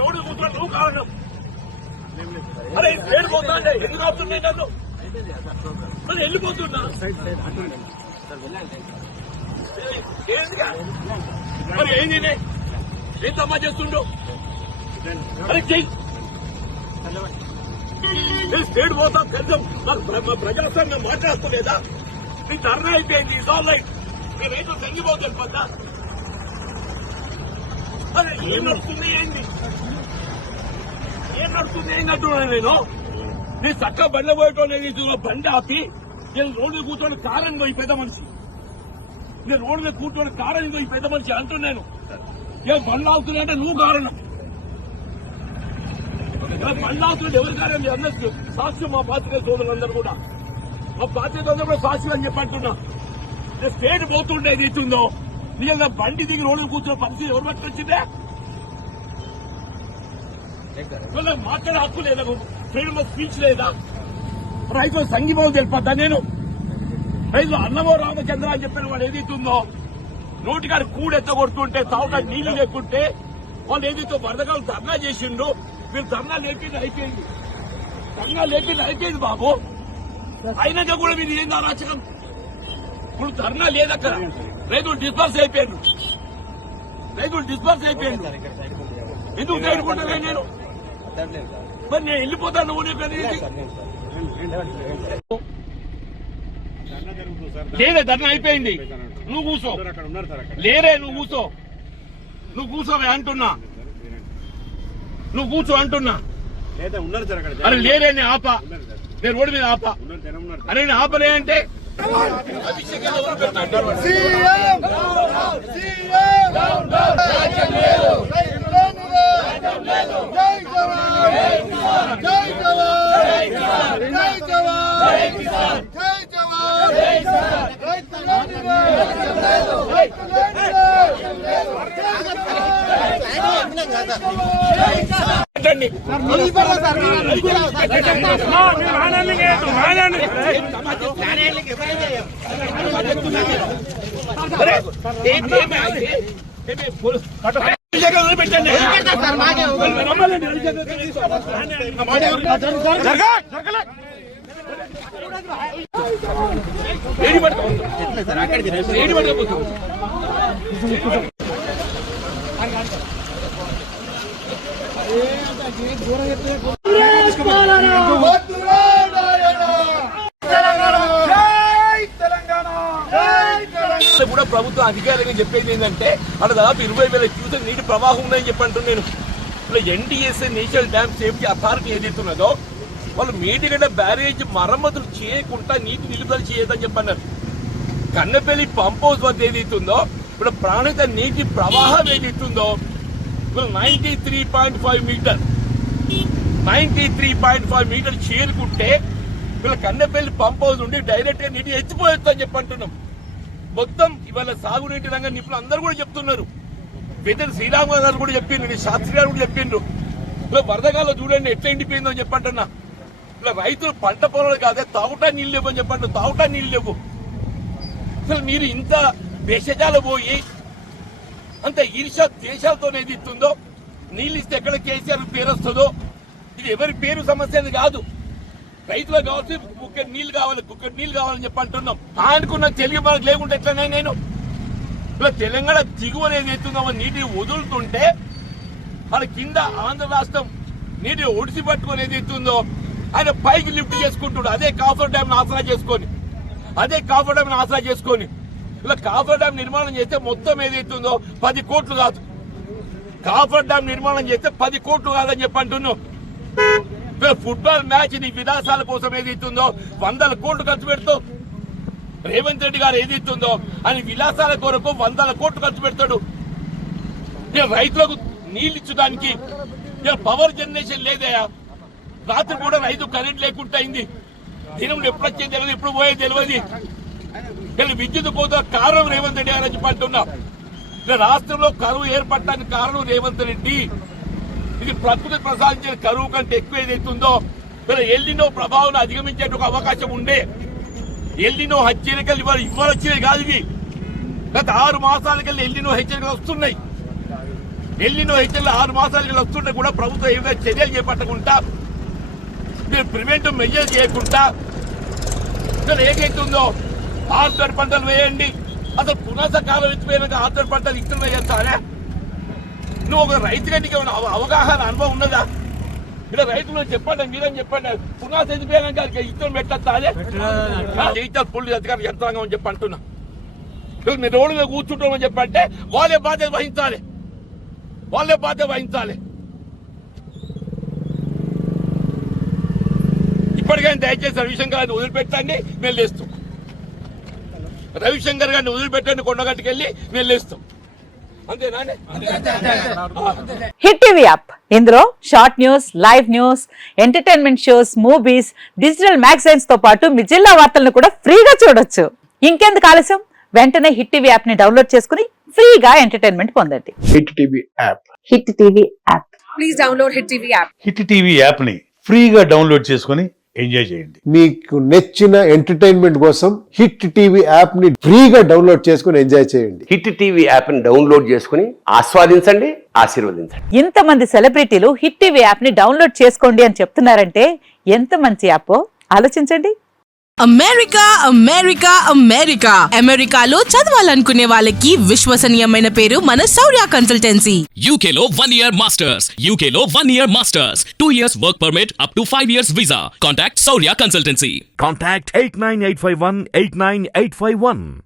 Road కూర్చొని నువ్వు కారణం. అరే నేను పోతా ఎందుకు అవుతున్నాయి నన్ను మరి వెళ్ళిపోతున్నా మరి ఏంది ఏం తమ్మా చేస్తుండో అరే చెయ్యి స్టేట్ పోతా కొంచెం ప్రజాస్వామ్యం మాట్లాడుకోలేదా నీ ధర్నా అయిపోయింది ఇస్ ఆల్ రైట్ నేను రైతు తగ్గిపోతాను పక్క అరే ఏం నడుస్తుంది ఏంది అంటున్నాను నేను చక్కగా బండ్ల పోయేటోళ్ళు బండి ఆపి నేను రోడ్డు కూర్చొని కారం పోయి పెద్ద మనిషి నేను రోడ్డు మీద కూర్చొని కారం పోయి పెద్ద మనిషి అంటున్నాను ఏ బండ్లు అవుతున్నాయంటే నువ్వు కారణం బండ్లు అవుతుంటే ఎవరి కారణం అందరూ సాక్షి మా పాత్రిక సోదరులందరూ కూడా మా పాత్రిక కూడా సాక్షి అని చెప్పి అంటున్నా నేను స్టేట్ పోతుండే ఏది ఇస్తుందో నిజంగా బండి దిగి రోడ్డు కూర్చొని పరిస్థితి ఎవరు పట్టుకొచ్చిందే మాట్లాడే హక్కు లేదా ఫ్రీడమ్ ఆఫ్ స్పీచ్ లేదా రైతులు సంఘీభావం తెలిపద్దా నేను రైతులు అన్నమో రామచంద్ర అని చెప్పిన వాడు ఏదైతుందో నోటికాడి కూడెత్తగొడుతుంటే తాగుతాడు నీళ్లు లేకుంటే వాళ్ళు ఏదైతే వరదకాలు ధర్నా చేసిండ్రు మీరు ధర్నా లేపింది అయిపోయింది బాబు అయినాక కూడా మీరు ఏం అరాచకం ఇప్పుడు ధర్నా లేదక్కడ రైతులు డిస్పర్స్ అయిపోయారు ఎందుకు తేడుకుంటానే నేను మరి నేను వెళ్ళిపోతాను నువ్వు లేదే ధర్నా అయిపోయింది నువ్వు కూర్చో లేరే నువ్వు కూర్చోవే అంటున్నా నువ్వు కూర్చో అంటున్నా అరే లేరే నేను ఆపా నేను రోడ్డు మీద ఆపా అరే నేను ఆపలే అంటే పెట్టండి కూడా ప్రభుత్వం అధికారంగా చెప్పేది ఏంటంటే అక్కడ దాదాపు 20,000 క్యూసెక్ నీటి ప్రవాహం ఉందని చెప్పంటున్నాను నేను ఇప్పుడు NDSA National Dam Safety Authority ఏదైతున్నదో వాళ్ళు మేడిగడ్డ బ్యారేజ్ మరమ్మతులు చేయకుండా నీటి నిలుపుదల చేయదని చెప్పన్నారు. కన్నపల్లి పంప్ హౌస్ వద్ద ఏదైతుందో ఇప్పుడు ప్రాణిత నీటి ప్రవాహం ఏదైతుందో ఇప్పుడు 93.5 మీటర్ చేరుకుంటే వీళ్ళ కన్నపల్లి పంప్ హౌస్ నుండి డైరెక్ట్ గా నీటి ఎత్తిపోయొచ్చు అని చెప్పంటున్నాం. మొత్తం ఇవాళ సాగునీటి రంగ నిపుణులు అందరూ కూడా చెప్తున్నారు. పెద్దలు శ్రీరామ్ గారు కూడా చెప్పిండ్రు, శాస్త్రి గారు కూడా చెప్పిండ్రు. ఇలా వరదకాలం చూడండి ఎట్లా ఎండిపోయిందో అని చెప్పంటున్నా. ఇలా రైతులు పంట పొలాలు కాదే తాగుటా నీళ్ళు లేవు అని చెప్పండి. తాగుటా నీళ్ళు లేవు. అసలు మీరు ఇంత దేశాలు పోయి అంత ఈర్ష దేశాలతో ఏది ఇస్తుందో నీళ్ళు ఇస్తే ఎక్కడ కేసీఆర్ పేరు వస్తుందో ఇది ఎవరి పేరు సమస్య అని కాదు. రైతులకు కావాల్సి కుక్కడి నీళ్లు కావాలని చెప్పి అంటున్నాం. ఆయనకున్న తెలుగు మనకు లేకుంటే ఎట్లనే నేను ఇలా తెలంగాణ దిగువ అనేది ఎత్తుందో నీటి వదులుతుంటే మన కింద ఆంధ్ర రాష్ట్రం నీటి ఒడిసి పట్టుకొని ఏది ఎత్తుందో ఆయన పైకి లిఫ్ట్ చేసుకుంటున్నాడు. అదే కాఫర్ డ్యామ్ ఆసరా చేసుకొని ఇలా కాఫర్ డ్యామ్ నిర్మాణం చేస్తే మొత్తం ఏదైతుందో 10 కోట్లు కాదు. కాఫర్ డ్యామ్ నిర్మాణం చేస్తే 10 కోట్లు కాదని చెప్పి అంటున్నాం. ఫుట్బాల్ మ్యాచ్ నీ విలాసాల కోసం ఏదైతుందో 100 కోట్లు ఖర్చు పెడతావు. రేవంత్ రెడ్డి గారు ఏదైతుందో ఆయన విలాసాల కొరకు 100 కోట్లు ఖర్చు పెడతాడు. రైతులకు నీళ్లు ఇచ్చడానికి పవర్ జనరేషన్ లేదయా. రాత్రి కూడా రైతు కరెంట్ లేకుండా అయింది. దినంలో ఎప్పుడు వచ్చేది తెలియదు, ఎప్పుడు పోయేది తెలియదు. విద్యుత్ కోత కారణం రేవంత్ రెడ్డి గారు చెప్పి అంటున్నా. రాష్ట్రంలో కరువు ఏర్పడటానికి కారణం రేవంత్ రెడ్డి. ఇది ప్రకృతి ప్రసాదించిన కరువు కంటే ఎక్కువ ఏదైతుందో ఎల్నినో ప్రభావం అధిగమించే అవకాశం ఉండే. ఎల్నినో హెచ్చరికలు ఇవ్వాల్సినవి కాదు. ఇవి గత 6 మాసాలకెళ్ళి ఎల్నినో హెచ్చరికలు వస్తున్నాయి. ఎల్లినో అయితే 6 మాసాలు వస్తుంటే కూడా ప్రభుత్వం ఏమైనా చర్యలు చేపట్టకుండా మీరు ప్రివెంటివ్ మెజర్ చేయకుండా ఇక్కడ ఏకైతుందో ఆర్తడి పంటలు వేయండి. అసలు పునస కాలం ఎత్తిపోయినాక ఆర్తడి పంటలు ఇక్కడ వేయొచ్చానే? నువ్వు ఒక రైతుగా నీకు అవగాహన అనుభవం ఉన్నదా? ఇక్కడ రైతులు చెప్పండి, మీరేం చెప్పండి. పునాస ఎత్తిపోయినాక ఇత్తనం పెట్టాలి డిజిటల్ పోలీస్ అధికారులు యంత్రాంగం అని చెప్పి అంటున్నా. మీరు రోడ్డు మీద కూర్చుంటామని చెప్పంటే వాళ్ళే బాధ్యత వహించాలి, వాళ్ళే బాధ్యత వహించాలి. ఇప్పటికైనా దయచేసి రవిశంకర్ గారిని వదిలిపెట్టండి, మేము లేస్తాం. రవిశంకర్ గారిని వదిలిపెట్టండి, కొండగట్టుకెళ్ళి మేము లేస్తాం. అంతేనా? హిట్ టీవీ యాప్, ఇందులో short news, live news, entertainment shows, movies, digital magazines తో పాటు మీ జిల్లా వార్తలను కూడా ఫ్రీగా చూడొచ్చు. ఇంకెందుకు ఆలస్యం, వెంటనే హిట్ టీవీ యాప్ ని డౌన్లోడ్ చేసుకుని ఫ్రీగా ఎంటర్టైన్మెంట్ పొందండి. Hit TV app, hit TV app, please download hit TV app. Hit TV app ని ఫ్రీగా డౌన్లోడ్ చేసుకుని ఎంజాయ్ చేయండి. మీకు నచ్చిన ఎంటర్టైన్మెంట్ కోసం హిట్ టీవీ యాప్ ని ఫ్రీగా డౌన్లోడ్ చేసుకుని ఎంజాయ్ చేయండి. హిట్ టీవీ యాప్ ని డౌన్లోడ్ చేసుకుని ఆస్వాదించండి, ఆశీర్వదించండి. ఇంతమంది సెలబ్రిటీలు హిట్ టీవీ యాప్ ని డౌన్లోడ్ చేసుకోండి అని చెప్తున్నారంటే ఎంత మంచి యాప్ ఆలోచించండి. అమెరికా అమెరికా అమెరికా అమెరికాలో చదవాలనుకునే వాళ్ళకి విశ్వసనీయమైన పేరు మన శౌర్య కన్సల్టెన్సీ. UK లో 1 year masters, UK లో 1 year masters, 2 years work permit up to 5 years visa. Contact Saurya Consultancy. Contact 89851 89851.